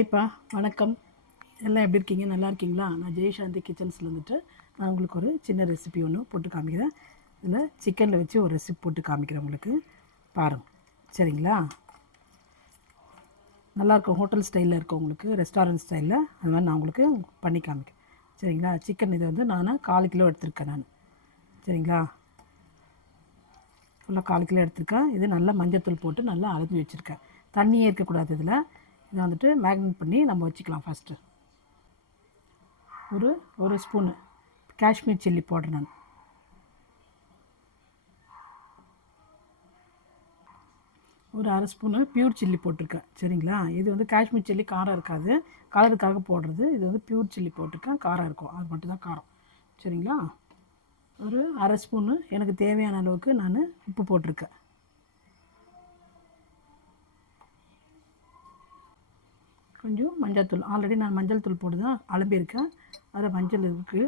ஹாய்ப்பா, வணக்கம். எல்லாம் எப்படி இருக்கீங்க? நல்லா இருக்கீங்களா? நான் ஜெயசாந்தி கிச்சன்ஸில் வந்துட்டு நான் உங்களுக்கு ஒரு சின்ன ரெசிபி ஒன்று போட்டு காமிக்கிறேன். இதில் சிக்கனில் வச்சு ஒரு ரெசிபி போட்டு காமிக்கிறேன் உங்களுக்கு. பாருங்கள், சரிங்களா? நல்லாயிருக்கும், ஹோட்டல் ஸ்டைலில் இருக்கும் உங்களுக்கு, ரெஸ்டாரண்ட் ஸ்டைலில். அது மாதிரி நான் உங்களுக்கு பண்ணி காமிக்கிறேன், சரிங்களா? சிக்கன் இதை வந்து நான் 4 கிலோ எடுத்திருக்கேன் நான், சரிங்களா? ஃபுல்லாக 4 கிலோ எடுத்திருக்கேன். இது நல்லா மஞ்சத்தூள் போட்டு நல்லா அலம்பி வச்சுருக்கேன். தண்ணியே இருக்கக்கூடாது இதில். இதை வந்துட்டு மேக்னேட் பண்ணி நம்ம வச்சுக்கலாம். ஃபஸ்ட்டு ஒரு ஸ்பூனு காஷ்மீர் சில்லி போடுறேன் நான். ஒரு அரை ஸ்பூனு பியூர் சில்லி போட்டிருக்கேன், சரிங்களா? இது வந்து காஷ்மீர் சில்லி காரம் இருக்காது, கலருக்காக போடுறது. இது வந்து பியூர் சில்லி போட்டிருக்கேன், காரம் இருக்கும், அது மட்டும்தான் காரம், சரிங்களா? ஒரு அரை ஸ்பூனு எனக்கு தேவையான அளவுக்கு நான் உப்பு போட்டிருக்கேன். கொஞ்சம் மஞ்சள் தூள், ஆல்ரெடி நான் மஞ்சள் தூள் போட்டு தான் அலம்பியிருக்கேன், அதில் மஞ்சள் இருக்குது,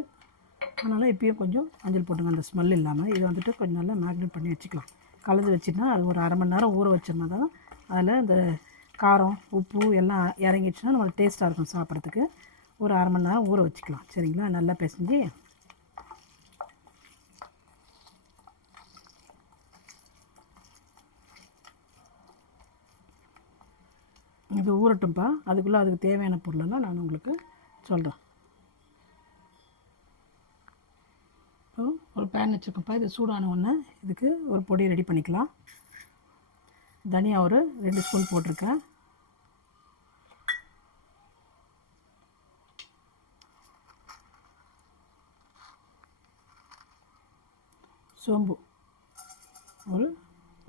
அதனால் இப்போயும் கொஞ்சம் மஞ்சள் போட்டுங்க, அந்த ஸ்மெல் இல்லாமல். இதை வந்துட்டு கொஞ்சம் நல்லா மேக்னேட் பண்ணி வச்சுக்கலாம். கலந்து வச்சுன்னா அது ஒரு அரை மணி நேரம் ஊற வச்சோம்னா தான் அதில் இந்த காரம் உப்பு எல்லாம் இறங்கிடுச்சுன்னா நம்மளுக்கு டேஸ்ட்டாக இருக்கும் சாப்பிட்றதுக்கு. ஒரு அரை மணி நேரம் ஊற வச்சுக்கலாம், சரிங்களா? நல்லா பிசைஞ்சு இது ஊறட்டும்ப்பா. அதுக்குள்ளே அதுக்கு தேவையான பொருளெல்லாம் நான் உங்களுக்கு சொல்கிறேன். ஒரு பேன் வச்சுருக்கோம்ப்பா. இது சூடான ஒன்று. இதுக்கு ஒரு பொடி ரெடி பண்ணிக்கலாம். தனியா ஒரு 2 ஸ்பூன் போட்டிருக்கேன். சோம்பு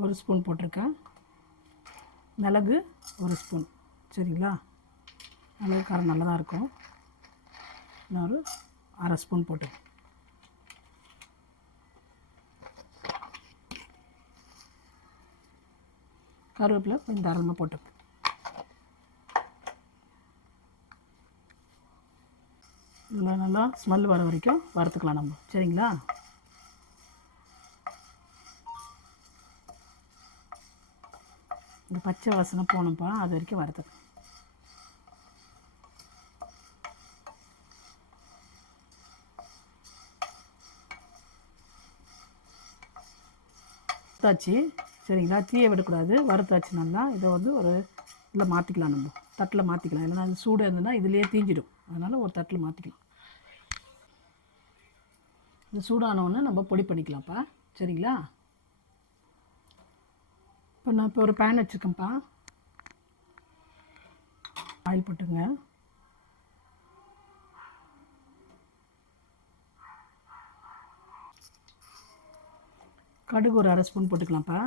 ஒரு ஸ்பூன் போட்டிருக்கேன். மிளகு ஒரு ஸ்பூன், சரிங்களா? மிளகு காரம் நல்லா தான் இருக்கும். நான் ஒரு அரை ஸ்பூன் போட்டுருக்கேன். கருவேப்பிலை கொஞ்சம் தாராளமாக போட்டுப்பேன். இதில் நல்லா ஸ்மெல் வர வரைக்கும் வறுத்துக்கலாம் நம்ம, சரிங்களா? இந்த பச்சை வாசனை போகணும்ப்பா, அது வரைக்கும் வறுத்துக்கலாம். வறுத்தாச்சு, சரிங்களா? தீயை விடக்கூடாது, வறுத்தாச்சு நல்லா. இதை வந்து ஒரு இதில் மாற்றிக்கலாம், நம்ம தட்டில் மாற்றிக்கலாம். இல்லைனா அது சூடு இருந்ததுன்னா இதுலேயே தீஞ்சிடும், அதனால் ஒரு தட்டில் மாற்றிக்கலாம். இது சூடானவுடனே நம்ம பொடி பண்ணிக்கலாம்ப்பா, சரிங்களா? இப்போ நான் ஒரு பேன் வச்சுருக்கேன்ப்பா. ஆயில் போட்டுங்க. கடுகு ஒரு அரை ஸ்பூன் போட்டுக்கலாம்ப்பா.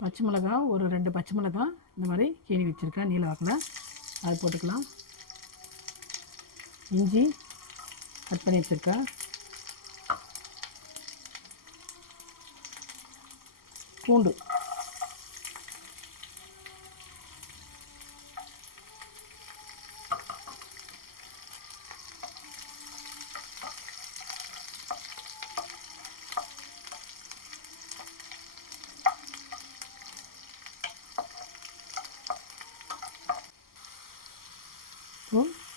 பச்சை மிளகா ஒரு 2 பச்சை மிளகா இந்த மாதிரி கீறி வச்சுருக்கேன் நீல வாக்கில், அது போட்டுக்கலாம். இஞ்சி கட் பண்ணி வச்சுருக்கேன். பூண்டு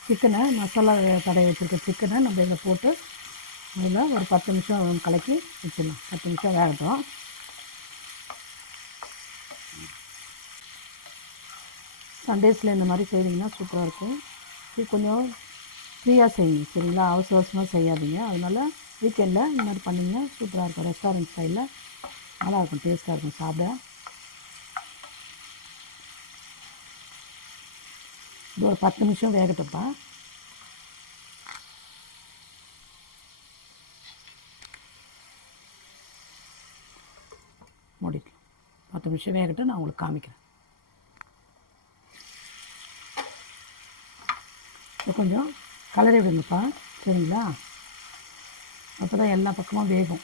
சிக்கனை மசாலா தடவை வச்சுருக்க சிக்கனை நம்ம இதில் போட்டு அதில் ஒரு 10 நிமிஷம் கலக்கி வச்சிடலாம். 10 நிமிஷம் வேகட்டும். சண்டேஸில் இந்த மாதிரி செய்திங்கன்னா சூப்பராக இருக்கும். இது கொஞ்சம் ஃப்ரீயாக செய்யுங்க, சரிங்களா? அவசர அவசரமாக செய்யாதீங்க. அதனால் வீக்கெண்டில் இந்த மாதிரி பண்ணிங்கன்னா சூப்பராக இருக்கும். ரெஸ்டாரண்ட் ஸ்டைலில் நல்லாயிருக்கும், டேஸ்ட்டாக இருக்கும் சாப்பிட. இது ஒரு 10 நிமிஷம் வேகட்டும்ப்பா. மூடிக்கலாம். 10 நிமிஷம் வேகட்டும், நான் உங்களுக்கு காமிக்கிறேன். இது கொஞ்சம் கலரி விடுங்கப்பா, சரிங்களா? அப்போ தான் எல்லா பக்கமும் வேகும்.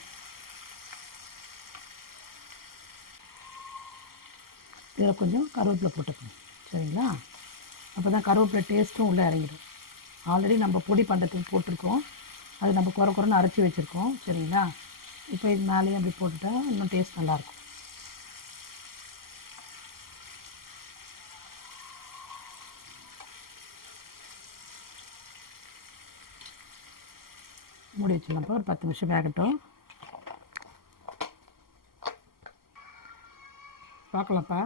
இதில் கொஞ்சம் கருவேப்பிலை போட்டுக்கணும், சரிங்களா? அப்போ தான் கருவேப்பிலை டேஸ்ட்டும் உள்ளே இறங்கிடும். ஆல்ரெடி நம்ம பொடி பண்ணுறதுக்கு போட்டிருக்கோம், அது நம்ம குறைன்னு அரைச்சி வச்சுருக்கோம், சரிங்களா? இப்போ இது மேலேயும் அப்படி போட்டுட்டா இன்னும் டேஸ்ட் நல்லாயிருக்கும். மூடி வச்சிடலாம்ப்பா. ஒரு 10 நிமிஷம் வேகட்டும். பார்க்கலாம்ப்பா.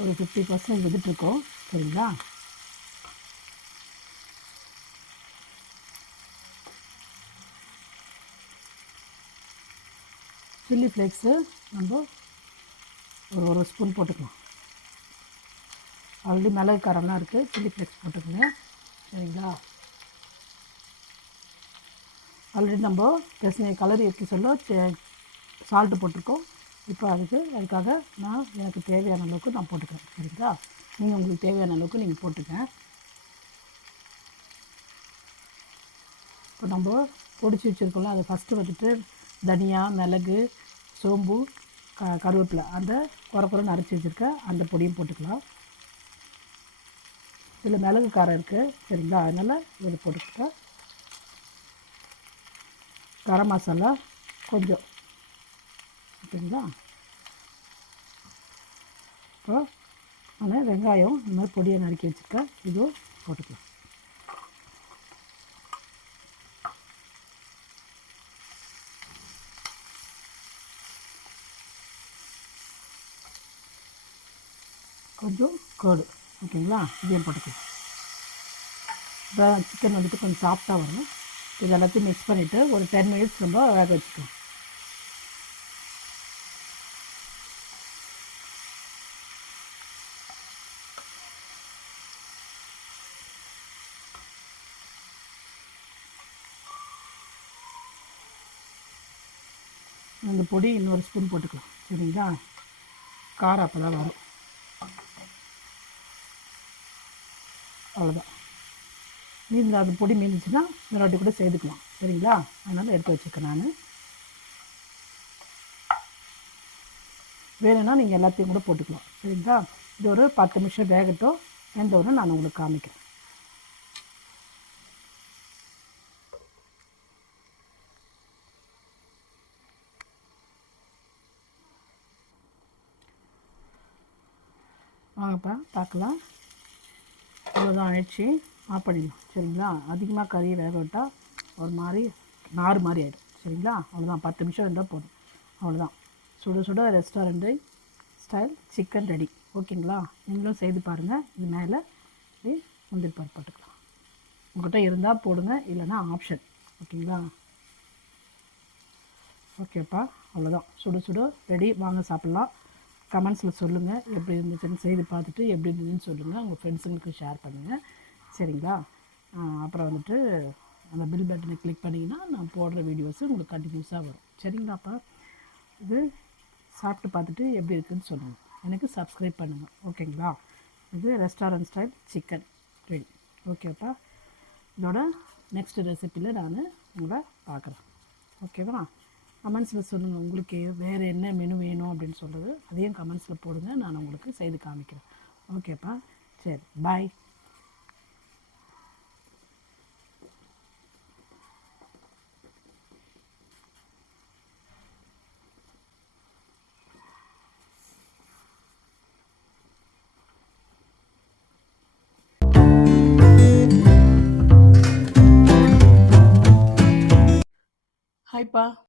ஒரு 50% வெந்துட்டுருக்கோம். சரிங்களா? சில்லி ஃப்ளேக்ஸு நம்ம ஒரு ஸ்பூன் போட்டுக்கலாம். ஆல்ரெடி மிளகு காரம்லாம் இருக்குது. சில்லி ஃப்ளேக்ஸ் போட்டுக்கோங்க. சரிங்களா? ஆல்ரெடி நம்ம கலரி வைக்க சொல்ல சால்ட்டு போட்டிருக்கோம். இப்போ அதுக்காக எனக்கு தேவையான அளவுக்கு நான் போட்டுக்கிறேன். சரிங்களா? நீங்கள் உங்களுக்கு தேவையான அளவுக்கு நீங்கள் போட்டுக்கங்க. இப்போ நம்ம பொடிச்சு வச்சுருக்கோம்ல, அதை ஃபஸ்ட்டு வந்துட்டு தனியா, மிளகு, சோம்பு, கருவேப்பிலை அந்த குறைன்னு அரைச்சி வச்சுருக்கேன். அந்த பொடியும் போட்டுக்கலாம். இதில் மிளகு காரம் இருக்குது. சரிங்களா? அதனால் இது போட்டுக்கிட்டேன். கரம் மசாலா கொஞ்சம். ஓகேங்களா? இப்போ நான் வெங்காயம் இந்த மாதிரி பொடியை நறுக்கி வச்சுருக்கேன். இதுவும் போட்டுக்கலாம். கொஞ்சம் கேர்டு. ஓகேங்களா? இதையும் போட்டுக்கலாம். இப்போ சிக்கன் வந்துட்டு கொஞ்சம் சாஃப்டாக வரணும். இது எல்லாத்தையும் மிக்ஸ் பண்ணிவிட்டு ஒரு 10 மினிட்ஸ் நம்ம வேக வச்சுக்கலாம். இந்த பொடி இன்னொரு ஸ்பூன் போட்டுக்கலாம். சரிங்களா? காரம் அப்போ தான் வரும். அவ்வளோதான். மீன் அது பொடி மீந்துச்சுன்னா இன்னொரு கூட சேர்த்துக்கலாம். சரிங்களா? அதனால் எடுத்து வச்சுருக்கேன் நான். வேணும்னா நீங்கள் எல்லாத்தையும் கூட போட்டுக்கலாம். சரிங்களா? இது ஒரு 10 நிமிஷம் வேகட்டும். எந்த ஒன்று நான் உங்களுக்கு காமிக்கிறேன். வாங்கப்பா பார்க்கலாம். அவ்வளோதான், ஆயிடுச்சு. ஆஃப் பண்ணிடலாம். சரிங்களா? அதிகமாக கறி வேக விட்டால் ஒரு மாதிரி நார் மாதிரி ஆகிடும். சரிங்களா? அவ்வளோதான், 10 நிமிஷம் இருந்தால் போதும். அவ்வளோதான், சுட சுட ரெஸ்டாரண்ட்டு ஸ்டைல் சிக்கன் ரெடி. ஓகேங்களா? நீங்களும் செய்து பாருங்கள். இது மேலே முந்திரி பருப்பு போட்டுக்கலாம். உங்கள்கிட்ட இருந்தால் போடுங்க, இல்லைன்னா ஆப்ஷன். ஓகேங்களா? ஓகேப்பா, அவ்வளோதான், சுட சுட ரெடி. வாங்க சாப்பிட்லாம். கமெண்ட்ஸில் சொல்லுங்கள் எப்படி இருந்துச்சுன்னு. செய்து பார்த்துட்டு எப்படி இருந்ததுன்னு சொல்லுங்கள். உங்கள் ஃப்ரெண்ட்ஸுங்களுக்கு ஷேர் பண்ணுங்கள். சரிங்களா? அப்புறம் வந்துட்டு அந்த பில் பட்டனை கிளிக் பண்ணிங்கன்னா நான் போடுற வீடியோஸு உங்களுக்கு கண்டினியூஸாக வரும். சரிங்களாப்பா? இது சாப்பிட்டு பார்த்துட்டு எப்படி இருக்குதுன்னு சொல்லுங்கள். எனக்கு சப்ஸ்கிரைப் பண்ணுங்கள். ஓகேங்களா? இது ரெஸ்டாரண்ட் ஸ்டைல் சிக்கன் ரெடி. ஓகேப்பா? இதோட நெக்ஸ்ட் ரெசிப்பியில் நான் உங்களை பார்க்குறேன். ஓகேவா? கமெண்ட்ஸில் சொல்லுங்கள் உங்களுக்கு வேறு என்ன மெனு வேணும் அப்படின்னு சொல்கிறது. அதையும் கமெண்ட்ஸில் போடுங்க, நான் உங்களுக்கு செய்து காமிக்கிறேன். ஓகேப்பா? சரி, பாய். ஹாய்ப்பா.